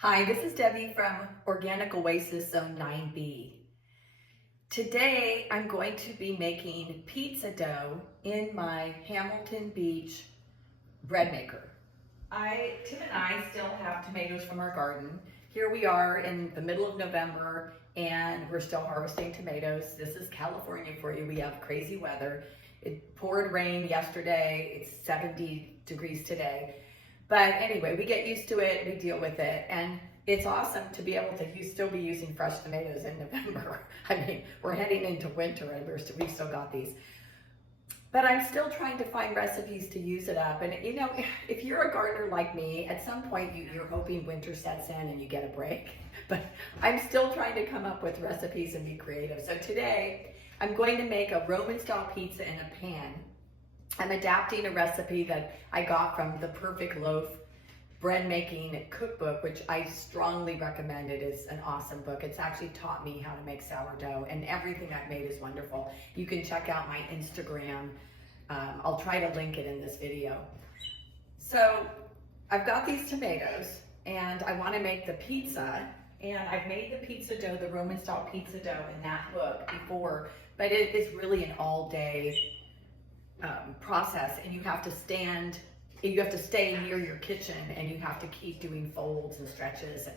Hi, this is Debbie from Organic Oasis Zone 9B. Today, I'm going to be making pizza dough in my Hamilton Beach bread maker. Tim and I still have tomatoes from our garden. Here we are in the middle of November and we're still harvesting tomatoes. This is California for you. We have crazy weather. It poured rain yesterday. It's 70 degrees today. But anyway, we get used to it, we deal with it, and it's awesome to be able to still be using fresh tomatoes in November. I mean, we're heading into winter and we've still got these. But I'm still trying to find recipes to use it up. And you know, if you're a gardener like me, at some point you're hoping winter sets in and you get a break. But I'm still trying to come up with recipes and be creative. So today, I'm going to make a Roman style pizza in a pan. I'm adapting a recipe that I got from the Perfect Loaf bread making cookbook, which I strongly recommend. It is an awesome book. It's actually taught me how to make sourdough, and everything I've made is wonderful. You can check out my Instagram. I'll try to link it in this video. So I've got these tomatoes and I want to make the pizza, and I've made the pizza dough, the Roman style pizza dough in that book before, but it is really an all day process, and you have to stay near your kitchen, and you have to keep doing folds and stretches, and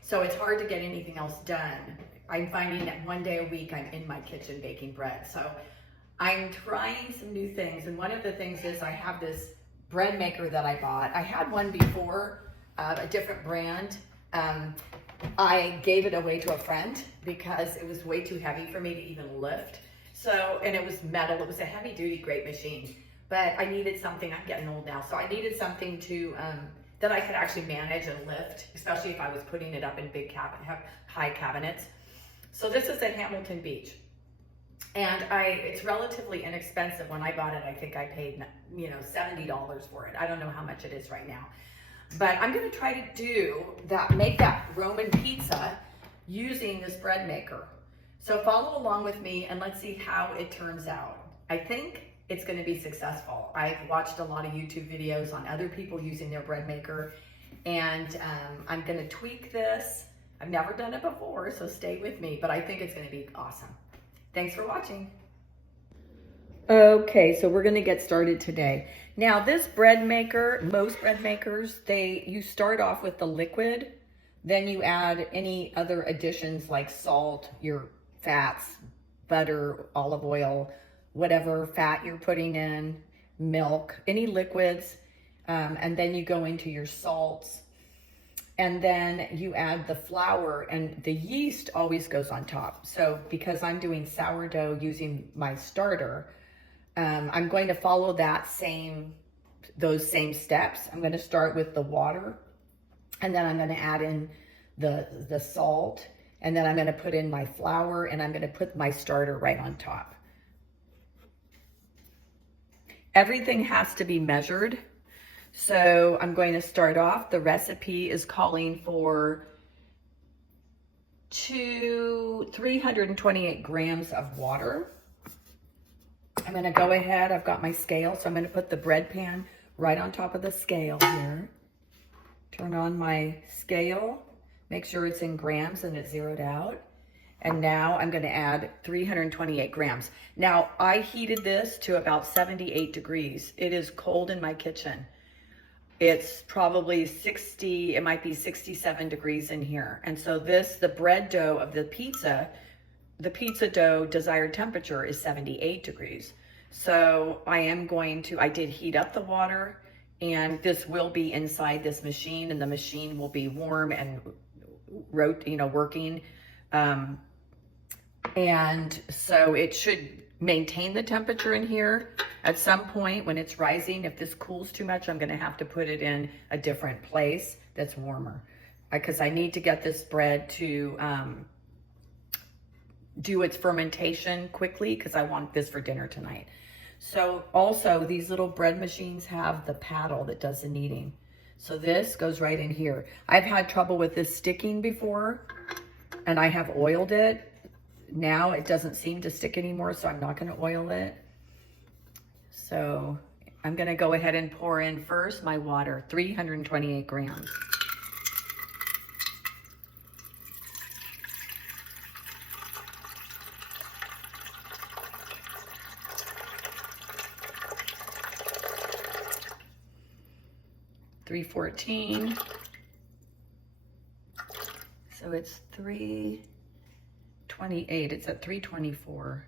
so it's hard to get anything else done. I'm finding that one day a week I'm in my kitchen baking bread, so I'm trying some new things. And one of the things is I have this bread maker that I bought. I had one before, a different brand. I gave it away to a friend because it was way too heavy for me to even lift. So, and it was metal. It was a heavy duty, great machine, but I needed something. I'm getting old now. So I needed something to, that I could actually manage and lift, especially if I was putting it up in big high cabinets. So this is at Hamilton Beach, and it's relatively inexpensive. When I bought it, I think I paid, $70 for it. I don't know how much it is right now, but I'm going to try to make that Roman pizza using this bread maker. So follow along with me and let's see how it turns out. I think it's going to be successful. I've watched a lot of YouTube videos on other people using their bread maker, and I'm going to tweak this. I've never done it before, so stay with me, but I think it's going to be awesome. Thanks for watching. Okay, so we're going to get started today. Now this bread maker, most bread makers, you start off with the liquid, then you add any other additions like salt, your fats, butter, olive oil, whatever fat you're putting in, milk, any liquids, and then you go into your salts, and then you add the flour, and the yeast always goes on top. So because I'm doing sourdough using my starter, I'm going to follow those same steps. I'm going to start with the water, and then I'm going to add in the salt, and then I'm going to put in my flour, and I'm going to put my starter right on top. Everything has to be measured. So I'm going to start off. The recipe is calling for 328 grams of water. I'm going to go ahead. I've got my scale, so I'm going to put the bread pan right on top of the scale here. Turn on my scale. Make sure it's in grams and it's zeroed out. And now I'm going to add 328 grams. Now I heated this to about 78 degrees. It is cold in my kitchen. It's probably 60, it might be 67 degrees in here. And so the bread dough of the pizza dough desired temperature is 78 degrees. So I did heat up the water, and this will be inside this machine, and the machine will be warm and working. And so it should maintain the temperature in here. At some point when it's rising, if this cools too much, I'm going to have to put it in a different place that's warmer, because I need to get this bread to do its fermentation quickly, because I want this for dinner tonight. So also these little bread machines have the paddle that does the kneading. So this goes right in here. I've had trouble with this sticking before, and I have oiled it. Now it doesn't seem to stick anymore, so I'm not going to oil it. So I'm going to go ahead and pour in first my water, 328 grams. 314. So it's 328. It's at 324.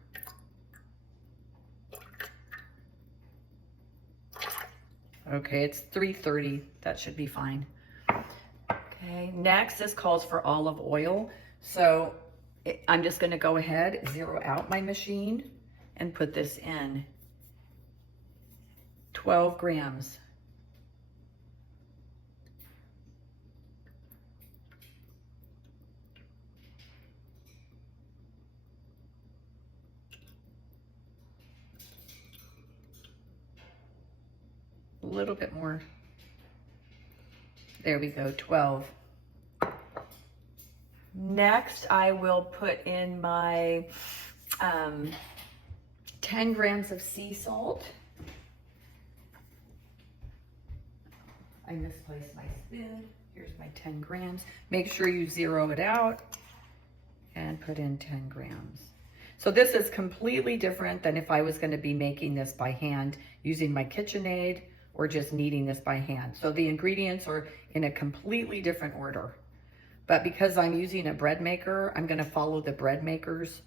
Okay, it's 330. That should be fine. Okay, next this calls for olive oil. So I'm just going to go ahead, zero out my machine, and put this in. 12 grams. A little bit more. There we go, 12. Next, I will put in my 10 grams of sea salt. I misplaced my spoon. Here's my 10 grams. Make sure you zero it out and put in 10 grams. So this is completely different than if I was going to be making this by hand using my KitchenAid or just kneading this by hand. So the ingredients are in a completely different order. But because I'm using a bread maker, I'm going to follow the bread maker's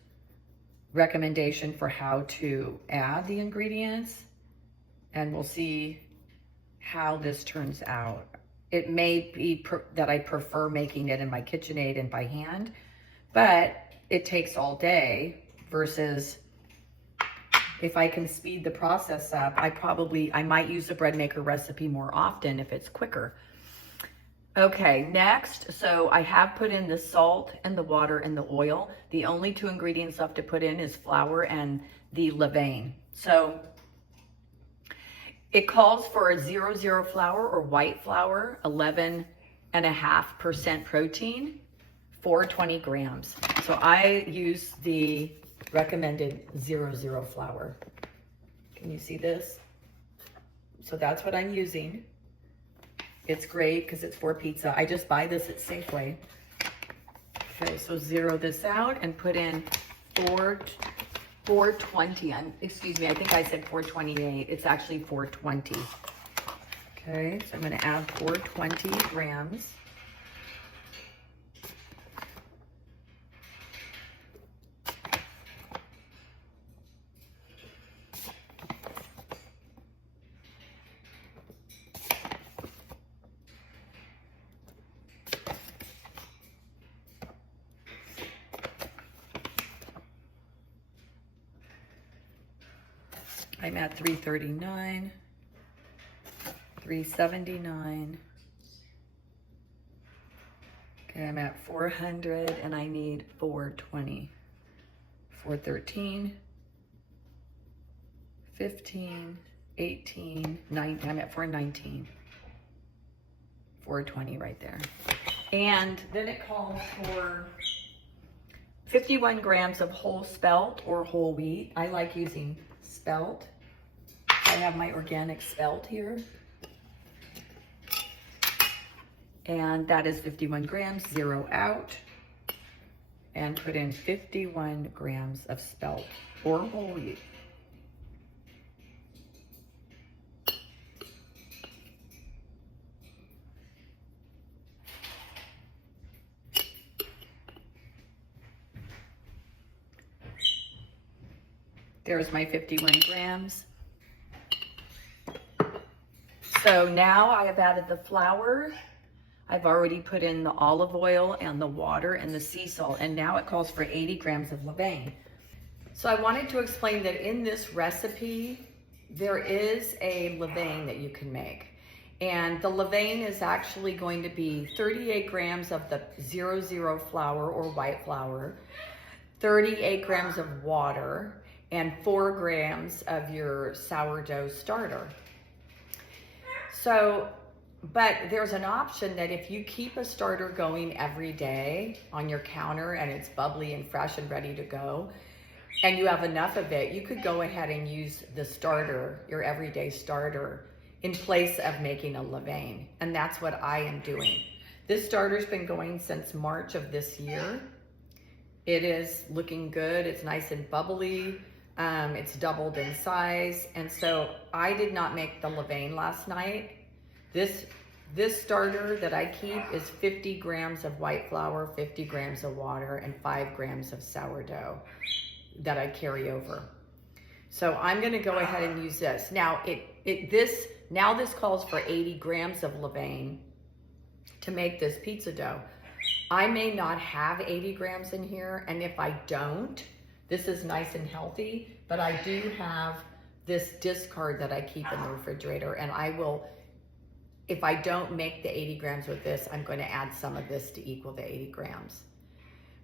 recommendation for how to add the ingredients, and we'll see how this turns out. It may be that I prefer making it in my KitchenAid and by hand, but it takes all day versus if I can speed the process up, I might use the bread maker recipe more often if it's quicker. Okay, next, so I have put in the salt and the water and the oil. The only two ingredients left to put in is flour and the levain. So it calls for a 00 flour or white flour, 11.5% protein, 420 grams. So I use the recommended 00 flour. Can you see this? So that's what I'm using. It's great because it's for pizza. I just buy this at Safeway. Okay, so zero this out and put in 420. Excuse me, I think I said 428. It's actually 420. Okay, so I'm going to add 420 grams. I'm at 339, 379. Okay, I'm at 400 and I need 420. 413, 15, 18, 19. I'm at 419. 420 right there. And then it calls for 51 grams of whole spelt or whole wheat. I like using spelt. I have my organic spelt here. And that is 51 grams, zero out. And put in 51 grams of spelt or whole wheat. There's my 51 grams. So now I have added the flour. I've already put in the olive oil and the water and the sea salt, and now it calls for 80 grams of levain. So I wanted to explain that in this recipe, there is a levain that you can make. And the levain is actually going to be 38 grams of the 00 flour or white flour, 38 grams of water, and 4 grams of your sourdough starter. So, but there's an option that if you keep a starter going every day on your counter and it's bubbly and fresh and ready to go, and you have enough of it, you could go ahead and use the starter, your everyday starter, in place of making a levain. And that's what I am doing. This starter's been going since March of this year. It is looking good. It's nice and bubbly. It's doubled in size. And so I did not make the levain last night. This This starter that I keep is 50 grams of white flour, 50 grams of water, and 5 grams of sourdough that I carry over. So I'm gonna go ahead and use this. Now this calls for 80 grams of levain to make this pizza dough. I may not have 80 grams in here, and if I don't, this is nice and healthy, but I do have this discard that I keep in the refrigerator, and I will, if I don't make the 80 grams with this, I'm going to add some of this to equal the 80 grams.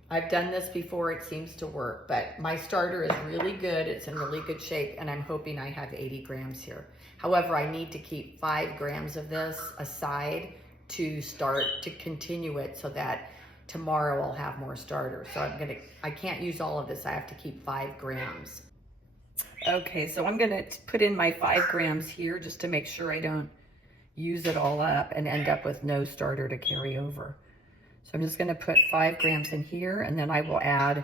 I've done this before, it seems to work, but my starter is really good, it's in really good shape, and I'm hoping I have 80 grams here. However, I need to keep 5 grams of this aside to start to continue it so that tomorrow I'll have more starter. So I can't use all of this, I have to keep 5 grams. Okay, so I'm gonna put in my 5 grams here just to make sure I don't use it all up and end up with no starter to carry over. So I'm just gonna put 5 grams in here, and then I will add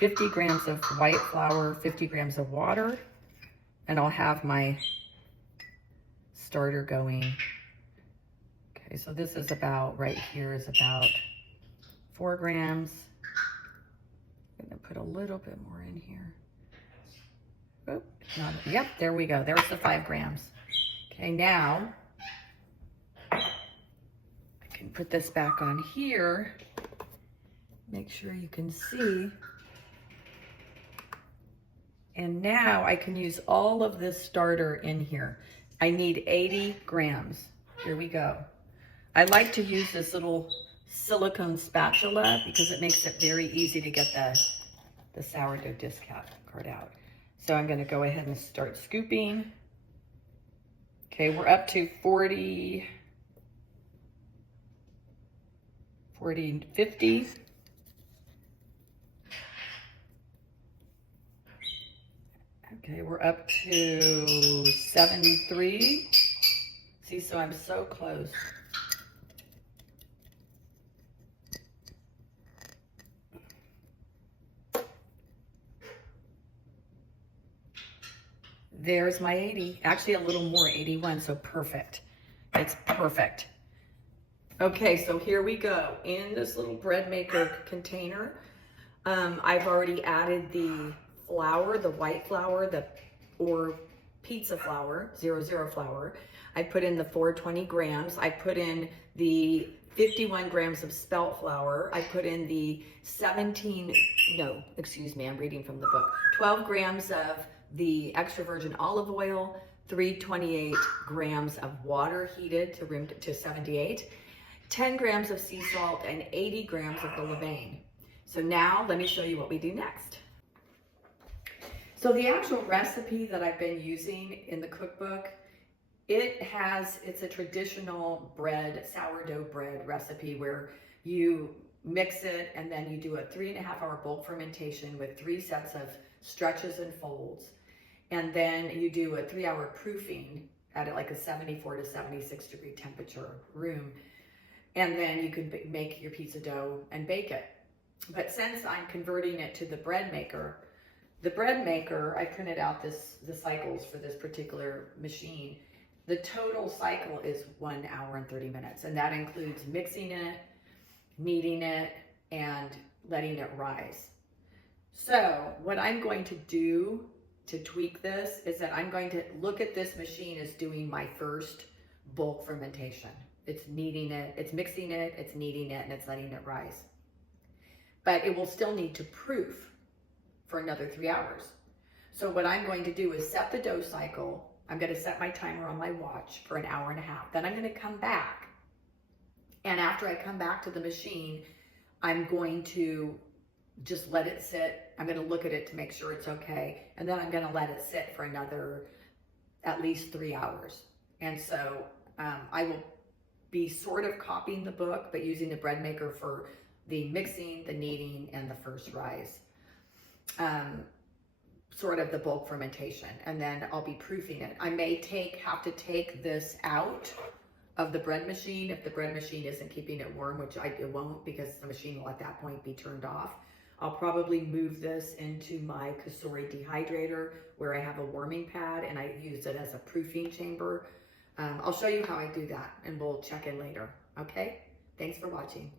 50 grams of white flour, 50 grams of water, and I'll have my starter going. Okay, so this is about, right here is about 4 grams. I'm gonna put a little bit more in here. Oh, yep, there we go. There's the 5 grams. Okay, now I can put this back on here. Make sure you can see. And now I can use all of this starter in here. I need 80 grams. Here we go. I like to use this little silicone spatula because it makes it very easy to get the sourdough discard out. So I'm gonna go ahead and start scooping. Okay, we're up to 40, 50. Okay, we're up to 73. See, so I'm so close. There's my 80, actually a little more, 81, so perfect. It's perfect. Okay, so here we go. In this little bread maker container, I've already added the flour, the white flour, or pizza flour, 00 flour. I put in the 420 grams. I put in the 51 grams of spelt flour. I put in the I'm reading from the book. 12 grams of the extra virgin olive oil, 328 grams of water heated to room to 78, 10 grams of sea salt, and 80 grams of the levain. So now let me show you what we do next. So the actual recipe that I've been using in the cookbook, it's a traditional sourdough bread recipe where you mix it and then you do a 3.5-hour bulk fermentation with 3 sets of stretches and folds. And then you do a 3-hour proofing at like a 74 to 76 degree temperature room. And then you can make your pizza dough and bake it. But since I'm converting it to the bread maker, I printed out the cycles for this particular machine. The total cycle is 1 hour and 30 minutes. And that includes mixing it, kneading it, and letting it rise. So what I'm going to do to tweak this is that I'm going to look at this machine as doing my first bulk fermentation. It's kneading it, it's mixing it, it's kneading it, and it's letting it rise. But it will still need to proof for another 3 hours. So what I'm going to do is set the dough cycle. I'm going to set my timer on my watch for 1.5 hours. Then I'm going to come back. And after I come back to the machine, I'm going to just let it sit. I'm going to look at it to make sure it's okay. And then I'm going to let it sit for another at least 3 hours. And so I will be sort of copying the book, but using the bread maker for the mixing, the kneading, and the first rise. Sort of the bulk fermentation. And then I'll be proofing it. I may have to take this out of the bread machine if the bread machine isn't keeping it warm, which it won't, because the machine will at that point be turned off. I'll probably move this into my Kasori dehydrator where I have a warming pad and I use it as a proofing chamber I'll show you how I do that and we'll check in later, okay? Thanks for watching.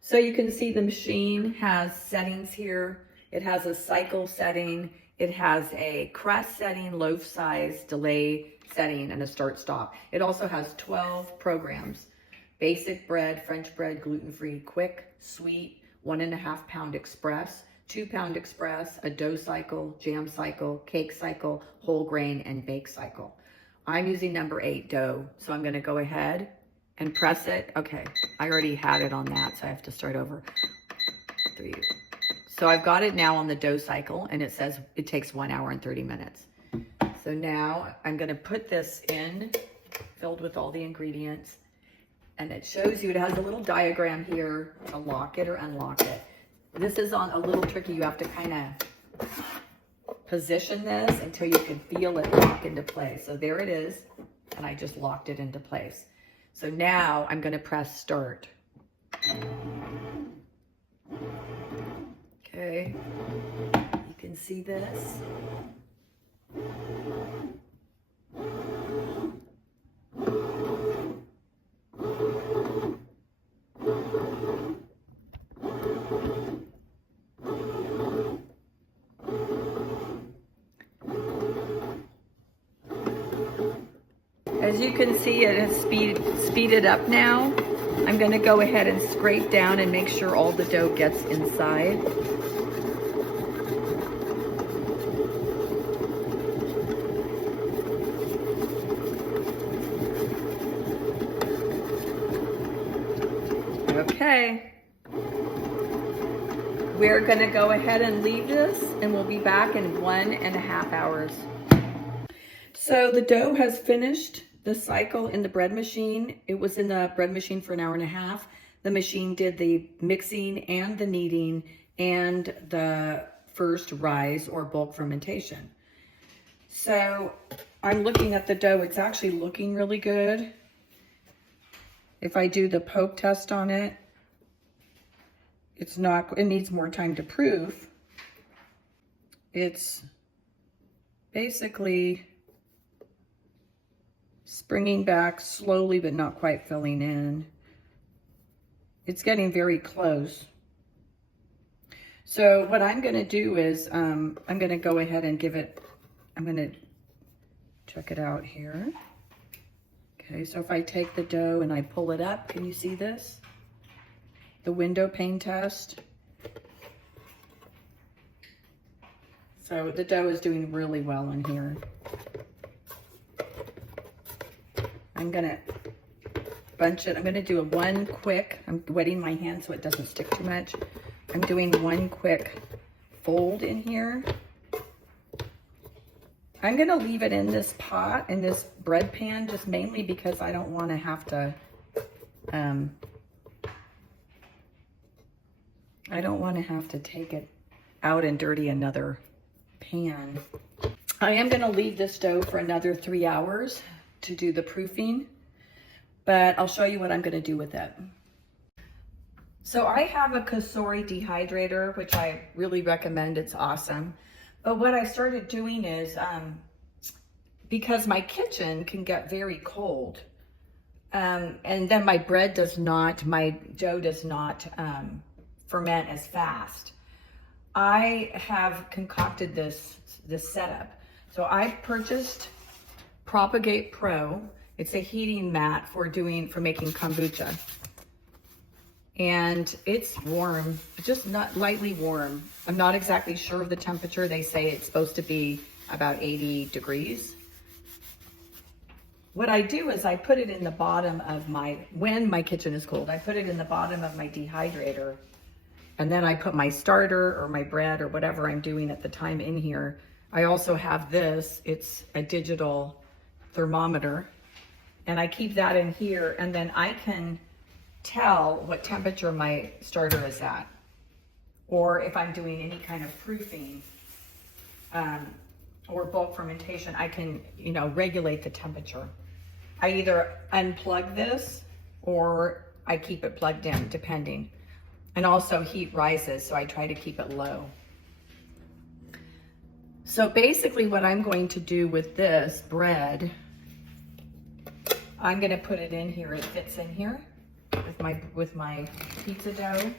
So you can see the machine has settings here. It has a cycle setting. It has a crust setting, loaf size, delay setting, and a start stop. It also has 12 programs. Basic bread, French bread, gluten-free, quick, sweet, 1.5 pound express, 2 pound express, a dough cycle, jam cycle, cake cycle, whole grain, and bake cycle. I'm using number 8 dough, so I'm gonna go ahead and press it. Okay, I already had it on that, so I have to start over. 3. So I've got it now on the dough cycle, and it says it takes 1 hour and 30 minutes. So now I'm gonna put this in, filled with all the ingredients, and it shows you, it has a little diagram here to lock it or unlock it. This is a little tricky. You have to kind of position this until you can feel it lock into place. So there it is, and I just locked it into place. So now I'm going to press start. Okay, you can see this. As you can see, it has speeded up now. I'm going to go ahead and scrape down and make sure all the dough gets inside. Okay. We're going to go ahead and leave this, and we'll be back in 1.5 hours. So the dough has finished the cycle in the bread machine. It was in the bread machine for 1.5 hours. The machine did the mixing and the kneading and the first rise or bulk fermentation. So I'm looking at the dough. It's actually looking really good. If I do the poke test on it, it needs more time to proof. It's basically springing back slowly, but not quite filling in. It's getting very close. So what I'm going to do is I'm going to go ahead and I'm going to check it out here. Okay, so if I take the dough and I pull it up, can you see this? The window pane test. So the dough is doing really well in here. I'm gonna bunch it. I'm gonna do I'm wetting my hand so it doesn't stick too much. I'm doing one quick fold in here. I'm gonna leave it in this pot, in this bread pan, just mainly because I don't wanna have to, take it out and dirty another pan. I am gonna leave this dough for another 3 hours to do the proofing, but I'll show you what I'm going to do with it. So I have a Kasori dehydrator, which I really recommend. It's awesome. But what I started doing is, because my kitchen can get very cold, and then my dough does not ferment as fast, I have concocted this setup. So I've purchased Propagate Pro. It's a heating mat for making kombucha. And it's warm, just not lightly warm. I'm not exactly sure of the temperature. They say it's supposed to be about 80 degrees. What I do is I put it in the bottom of when my kitchen is cold, I put it in the bottom of my dehydrator. And then I put my starter or my bread or whatever I'm doing at the time in here. I also have this, it's a digital thermometer, and I keep that in here, and then I can tell what temperature my starter is at, or if I'm doing any kind of proofing or bulk fermentation, I can regulate the temperature. I either unplug this or I keep it plugged in, depending. And also heat rises, so I try to keep it low. So basically what I'm going to do with this bread I'm gonna put it in here. It fits in here with my pizza dough.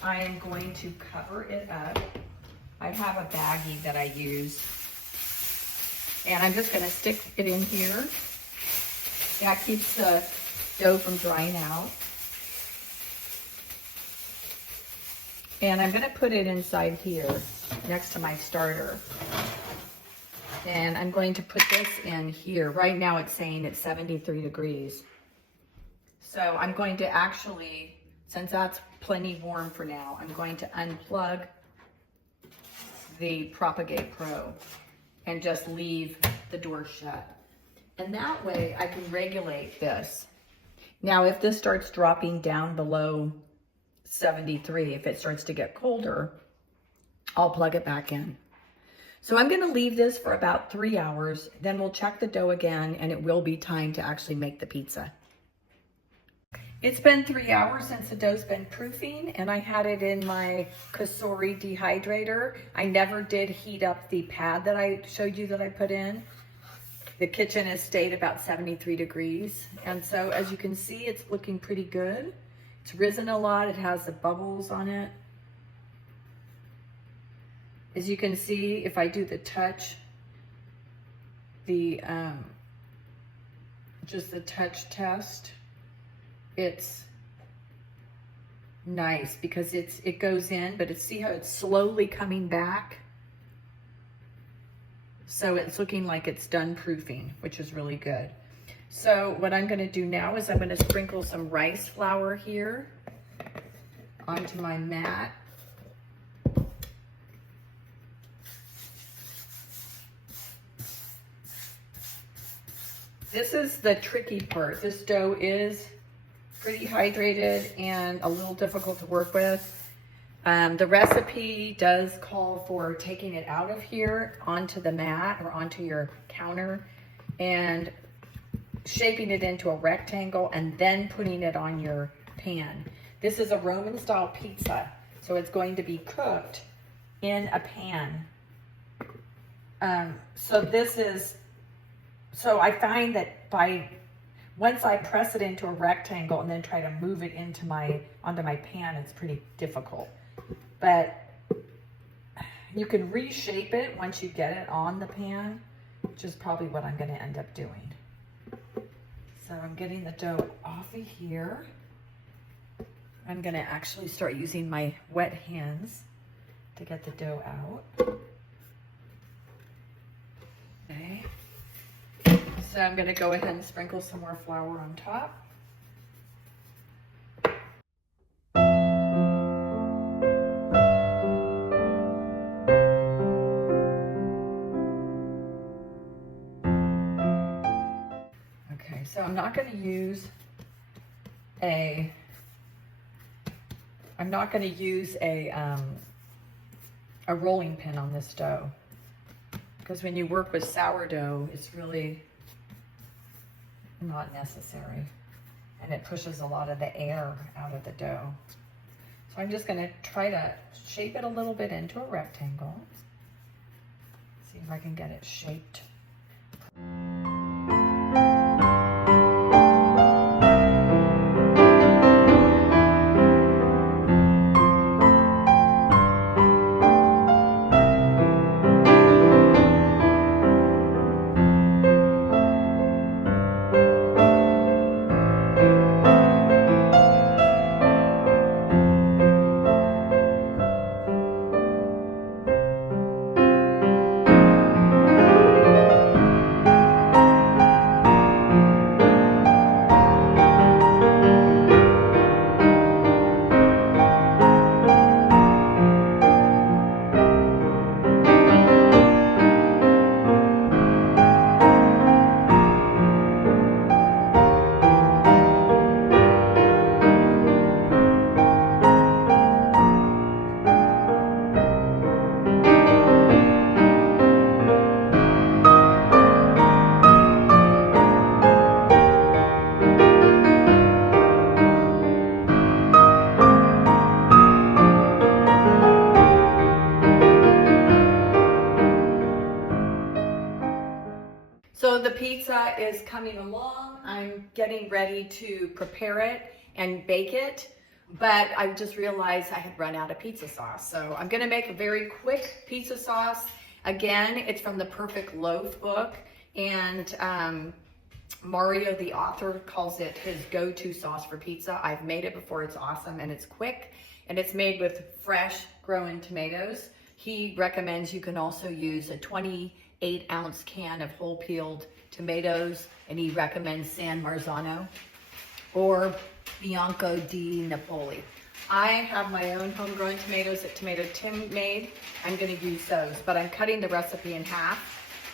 I am going to cover it up. I have a baggie that I use. And I'm just gonna stick it in here. That keeps the dough from drying out. And I'm gonna put it inside here next to my starter. And I'm going to put this in here. Right now it's saying it's 73 degrees. So I'm going to actually, since that's plenty warm for now, I'm going to unplug the Propagate Pro and just leave the door shut. And that way I can regulate this. Now, if this starts dropping down below 73, if it starts to get colder, I'll plug it back in. So I'm gonna leave this for about 3 hours, then we'll check the dough again and it will be time to actually make the pizza. It's been 3 hours since the dough's been proofing, and I had it in my Kasori dehydrator. I never did heat up the pad that I showed you that I put in. The kitchen has stayed about 73 degrees. And so as you can see, it's looking pretty good. It's risen a lot. It has the bubbles on it. As you can see, if I do the touch, just the touch test, it's nice because it goes in, but see how it's slowly coming back? So it's looking like it's done proofing, which is really good. So what I'm gonna do now is I'm gonna sprinkle some rice flour here onto my mat. This is the tricky part. This dough is pretty hydrated and a little difficult to work with. The recipe does call for taking it out of here onto the mat or onto your counter and shaping it into a rectangle and then putting it on your pan. This is a Roman style pizza, so it's going to be cooked in a pan. So I find that once I press it into a rectangle and then try to move it onto my pan, it's pretty difficult. But you can reshape it once you get it on the pan, which is probably what I'm going to end up doing. So I'm getting the dough off of here. I'm going to actually start using my wet hands to get the dough out. Okay. So I'm going to go ahead and sprinkle some more flour on top. Okay, so I'm not going to use a rolling pin on this dough, because when you work with sourdough, it's really not necessary, and it pushes a lot of the air out of the dough. So I'm just going to try to shape it a little bit into a rectangle. See if I can get it shaped. pizza is coming along. I'm getting ready to prepare it and bake it, but I just realized I had run out of pizza sauce. So I'm gonna make a very quick pizza sauce. Again, it's from the Perfect Loaf book, and Mario, the author, calls it his go-to sauce for pizza. I've made it before. It's awesome and it's quick, and it's made with fresh grown tomatoes. He recommends you can also use a 28-ounce can of whole peeled tomatoes, and he recommends San Marzano or Bianco di Napoli. I have my own homegrown tomatoes that Tomato Tim made. I'm going to use those, but I'm cutting the recipe in half.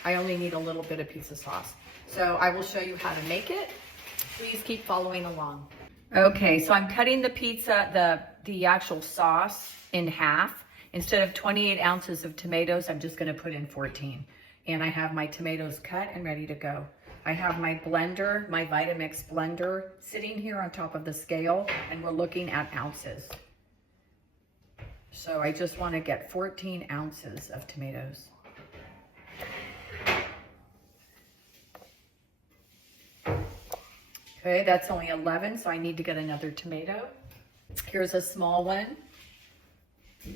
I only need a little bit of pizza sauce. So I will show you how to make it. Please keep following along. Okay, so I'm cutting the pizza, the actual sauce in half. Instead of 28 ounces of tomatoes, I'm just going to put in 14. And I have my tomatoes cut and ready to go. I have my blender, my Vitamix blender, sitting here on top of the scale, and we're looking at ounces. So I just want to get 14 ounces of tomatoes. Okay, that's only 11, so I need to get another tomato. Here's a small one. I'm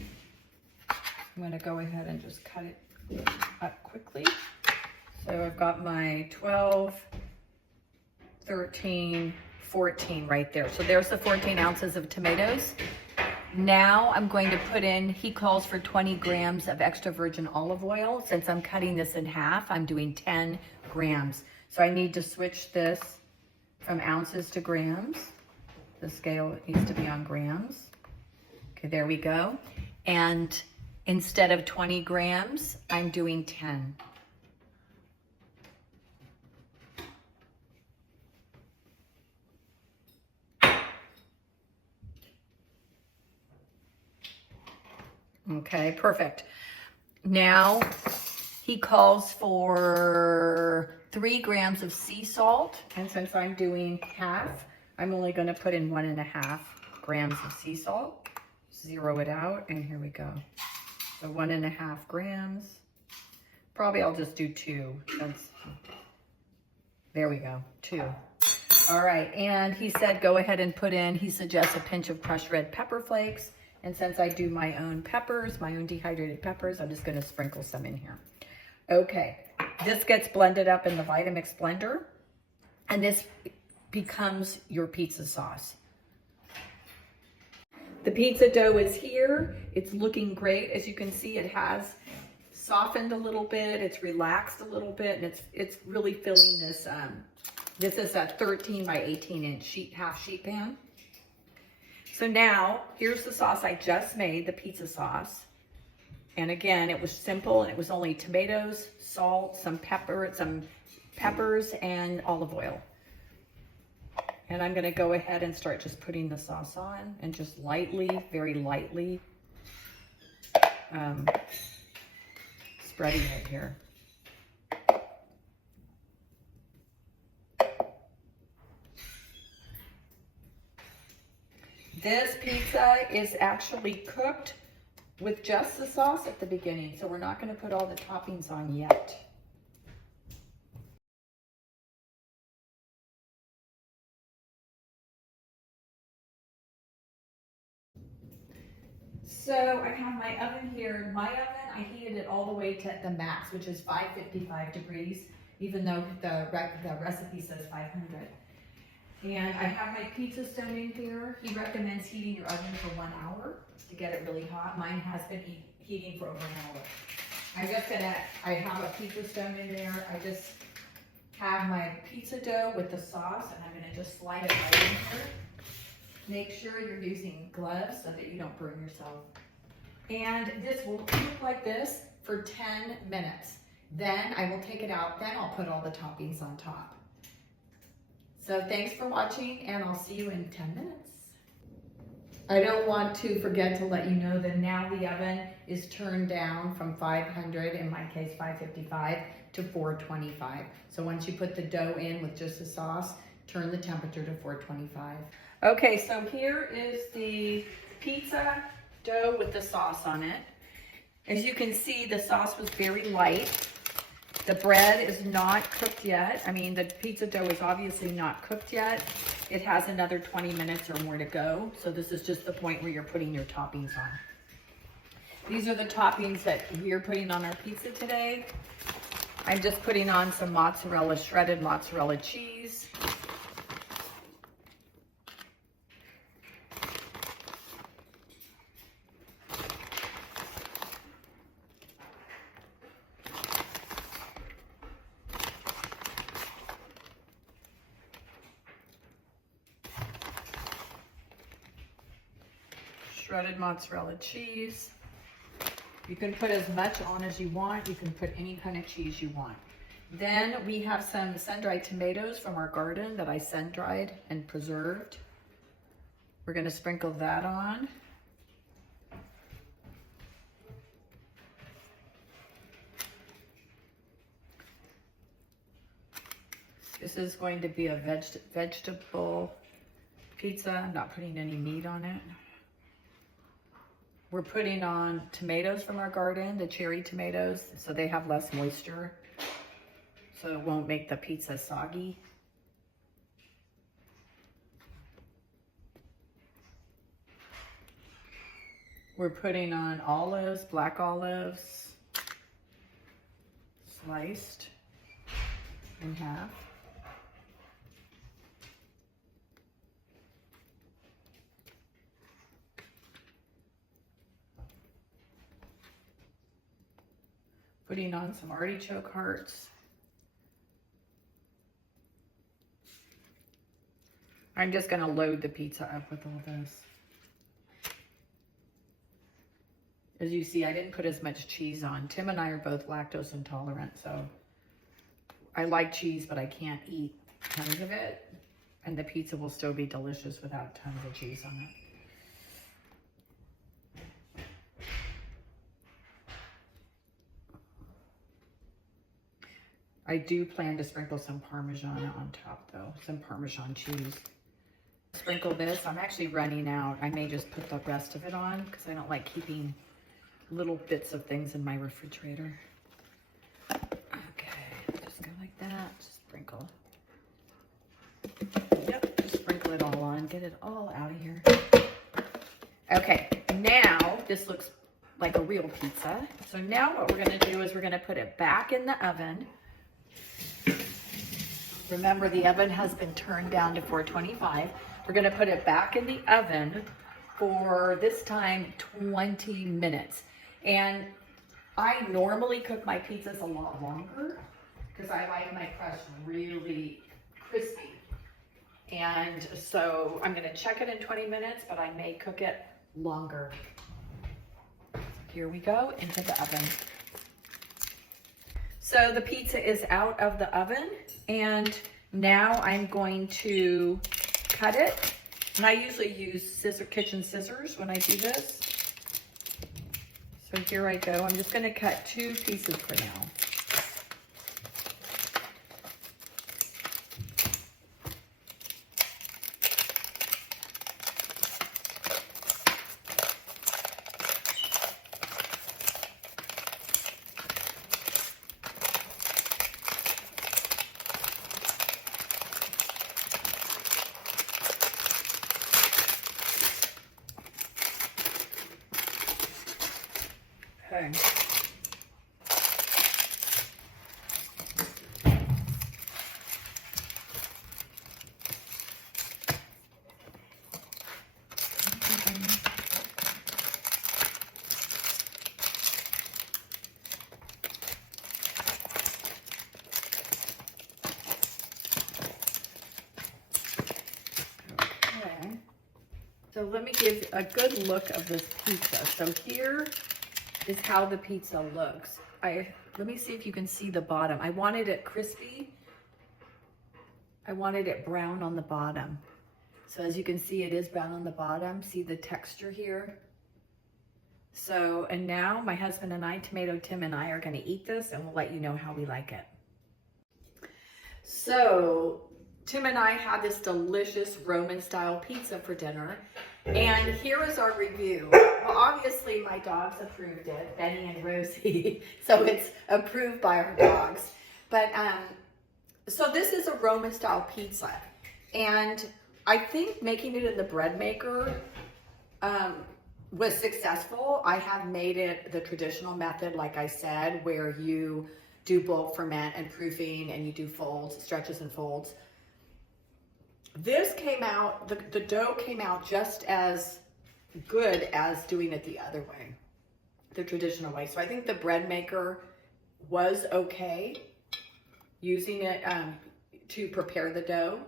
going to go ahead and just cut it up quickly. So I've got my 12, 13, 14 right there. So there's the 14 ounces of tomatoes. Now I'm going to put in, he calls for 20 grams of extra virgin olive oil. Since I'm cutting this in half, I'm doing 10 grams. So I need to switch this from ounces to grams. The scale needs to be on grams. Okay, there we go. And instead of 20 grams, I'm doing 10. Okay, perfect. Now he calls for 3 grams of sea salt, and since I'm doing half, I'm only going to put in 1.5 grams of sea salt. Zero it out, and here we go. So 1.5 grams. Probably I'll just do 2. There we go, 2. All right, and he said go ahead and put in, he suggests a pinch of crushed red pepper flakes. And since I do my own peppers, my own dehydrated peppers, I'm just going to sprinkle some in here. Okay, this gets blended up in the Vitamix blender, and this becomes your pizza sauce. The pizza dough is here. It's looking great. As you can see, it has softened a little bit. It's relaxed a little bit, and it's really filling this. This is a 13 by 18 inch half sheet pan. So now, here's the sauce I just made, the pizza sauce. And again, it was simple, and it was only tomatoes, salt, some peppers, and olive oil. And I'm gonna go ahead and start just putting the sauce on, and just lightly, very lightly, spreading it here. This pizza is actually cooked with just the sauce at the beginning, so we're not going to put all the toppings on yet. So I have my oven here. My oven, I heated it all the way to the max, which is 555 degrees, even though the recipe says 500. And I have my pizza stone in here. He recommends heating your oven for 1 hour to get it really hot. Mine has been heating for over an hour. I have a pizza stone in there. I just have my pizza dough with the sauce, and I'm gonna just slide it right in here. Make sure you're using gloves so that you don't burn yourself. And this will cook like this for 10 minutes. Then I will take it out, then I'll put all the toppings on top. So thanks for watching, and I'll see you in 10 minutes. I don't want to forget to let you know that now the oven is turned down from 500, in my case 555, to 425. So once you put the dough in with just the sauce, turn the temperature to 425. Okay, so here is the pizza dough with the sauce on it. As you can see, the sauce was very light. The bread is not cooked yet. I mean, the pizza dough is obviously not cooked yet. It has another 20 minutes or more to go. So this is just the point where you're putting your toppings on. These are the toppings that we're putting on our pizza today. I'm just putting on some mozzarella, shredded mozzarella cheese. Shredded mozzarella cheese. You can put as much on as you want. You can put any kind of cheese you want. Then we have some sun-dried tomatoes from our garden that I sun-dried and preserved. We're going to sprinkle that on. This is going to be a vegetable pizza. I'm not putting any meat on it. We're putting on tomatoes from our garden, the cherry tomatoes, so they have less moisture, so it won't make the pizza soggy. We're putting on olives, black olives, sliced in half. Putting on some artichoke hearts. I'm just going to load the pizza up with all this. As you see, I didn't put as much cheese on. Tim and I are both lactose intolerant, so I like cheese, but I can't eat tons of it. And the pizza will still be delicious without tons of cheese on it. I do plan to sprinkle some Parmesan on top though, some Parmesan cheese. Sprinkle this. I'm actually running out. I may just put the rest of it on because I don't like keeping little bits of things in my refrigerator. Okay, just go like that. Just sprinkle. Yep, just sprinkle it all on. Get it all out of here. Okay, now this looks like a real pizza. So now what we're going to do is we're going to put it back in the oven. Remember, the oven has been turned down to 425. We're going to put it back in the oven for this time 20 minutes. And I normally cook my pizzas a lot longer because I like my crust really crispy. And so I'm going to check it in 20 minutes, but I may cook it longer. Here we go into the oven. So the pizza is out of the oven, and now I'm going to cut it. And I usually use kitchen scissors when I do this. So here I go. I'm just going to cut 2 pieces for now. Okay. So let me give a good look of this pizza. So here is how the pizza looks. Let me see if you can see the bottom. I wanted it crispy. I wanted it brown on the bottom. So as you can see, it is brown on the bottom. See the texture here? So, and now my husband and I, Tomato Tim and I, are gonna eat this and we'll let you know how we like it. So Tim and I had this delicious Roman style pizza for dinner, And here is our review. Well, obviously my dogs approved it, Benny and Rosie, so it's approved by our dogs. But so this is a Roman style pizza, and I think making it in the bread maker was successful. I have made it the traditional method, like I said, where you do bulk ferment and proofing, and you do folds, stretches and folds. This came out, the dough came out just as good as doing it the other way, the traditional way. So I think the bread maker was okay, using it to prepare the dough.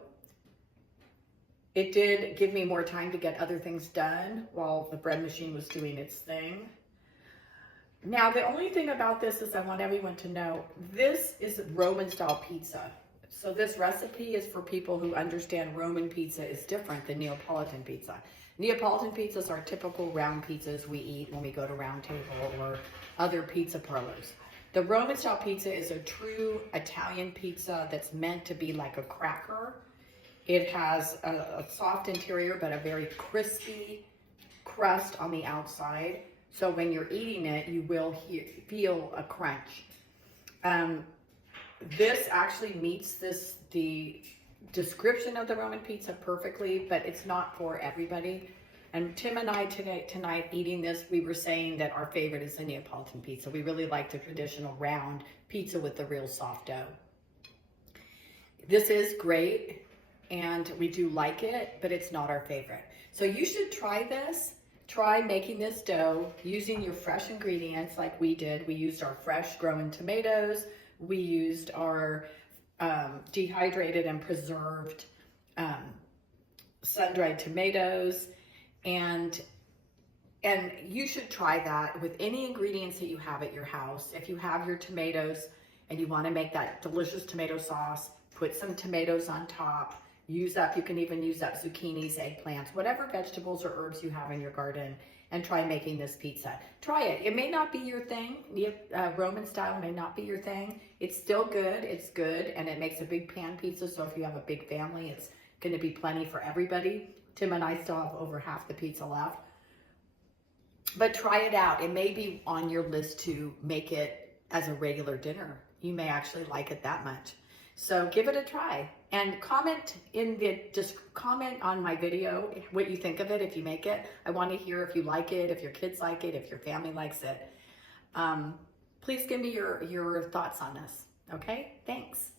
It did give me more time to get other things done while the bread machine was doing its thing. Now, the only thing about this is I want everyone to know, this is Roman style pizza. So this recipe is for people who understand Roman pizza is different than Neapolitan pizza. Neapolitan pizzas are typical round pizzas we eat when we go to Round Table or other pizza parlors. The Roman style pizza is a true Italian pizza that's meant to be like a cracker. It has a soft interior, but a very crispy crust on the outside. So when you're eating it, you will feel a crunch. This actually meets the description of the Roman pizza perfectly, but it's not for everybody. And Tim and I tonight eating this, we were saying that our favorite is the Neapolitan pizza. We really like the traditional round pizza with the real soft dough. This is great, and we do like it, but it's not our favorite. So you should try this. Try making this dough using your fresh ingredients like we did. We used our fresh grown tomatoes. We used our dehydrated and preserved sun-dried tomatoes, and you should try that with any ingredients that you have at your house. If you have your tomatoes and you want to make that delicious tomato sauce, put some tomatoes on top. You can even use up zucchinis, eggplants, whatever vegetables or herbs you have in your garden, and try making this pizza. Try it. It may not be your thing. Roman style may not be your thing. It's still good. It's good, and it makes a big pan pizza, so if you have a big family, it's going to be plenty for everybody. Tim and I still have over half the pizza left. But try it out. It may be on your list to make it as a regular dinner. You may actually like it that much. So give it a try, and comment on my video what you think of it if you make it. I want to hear if you like it, if your kids like it, if your family likes it. Please give me your thoughts on this. Okay, thanks.